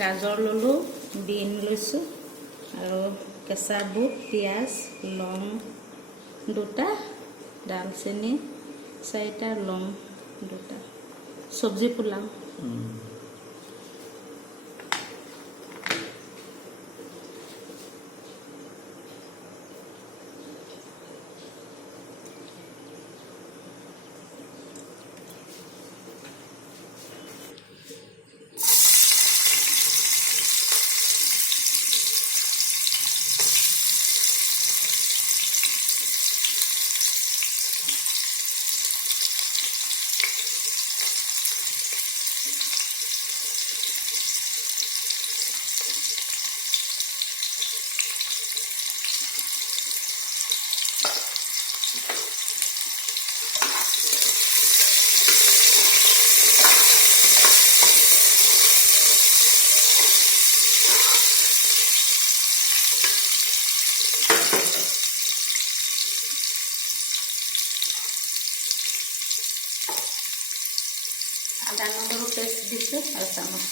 গাজৰ ল'লোঁ, বিন লৈছোঁ আৰু কেঁচা বুট, পিঁয়াজ, লং 2টা, ডালচেনি 4টা, লং 2টা। চব্জি পোলাও। আদা নহৰু পেষ্ট দিছোঁ আৰু চামুচ।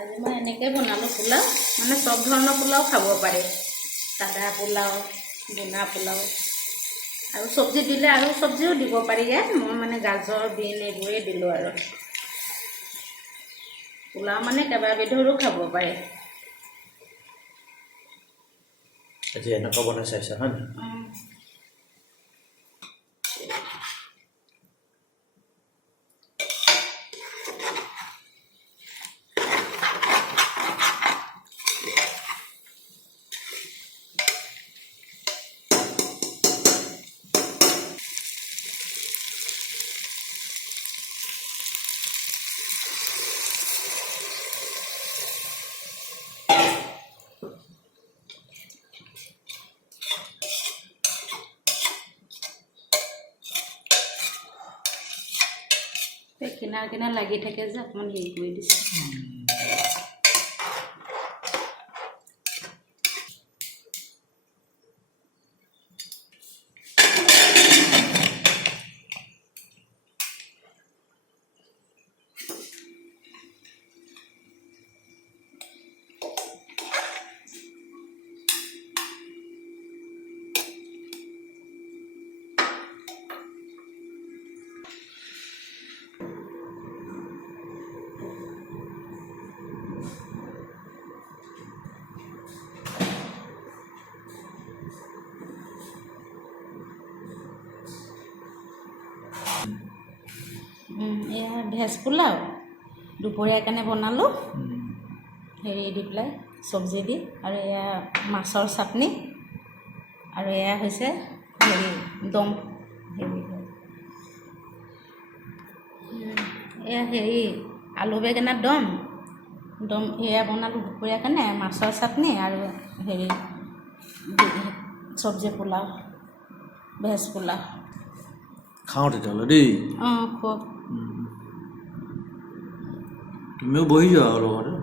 আজি মই এনেকৈ বনালোঁ পোলাও, মানে চব ধৰণৰ পোলাও খাব পাৰে, সাদা পোলাও, বুনা পোলাও আৰু চব্জি দিলে আৰু চব্জিও দিব পাৰি ইয়াত। মই মানে গাজৰ, বিন এইবোৰেই দিলোঁ আৰু। পোলাও মানে কেইবাবিধৰো খাব পাৰে। আজি এনেকুৱা বনাই চাইছা হয় নাই? কিনাৰ কিনাৰ লাগি থাকে যে অকণমান হেৰি কৰি দিছোঁ। এয়া ভেজ পোলাও দুপৰীয়াৰ কাৰণে বনালোঁ, হেৰি দি পেলাই চব্জি দি, আৰু এয়া মাছৰ চাটনি, আৰু এয়া হৈছে হেৰি দম, হেৰি এয়া হেৰি আলু বেঙেনা দম এয়া বনালোঁ দুপৰীয়াৰ কাৰণে, মাছৰ চাটনি আৰু হেৰি চব্জি পোলাও, ভেজ পোলাও। খাওঁ তেতিয়াহ'লে দেই। খুব তুমিও বহি যোৱা আৰু লগতে।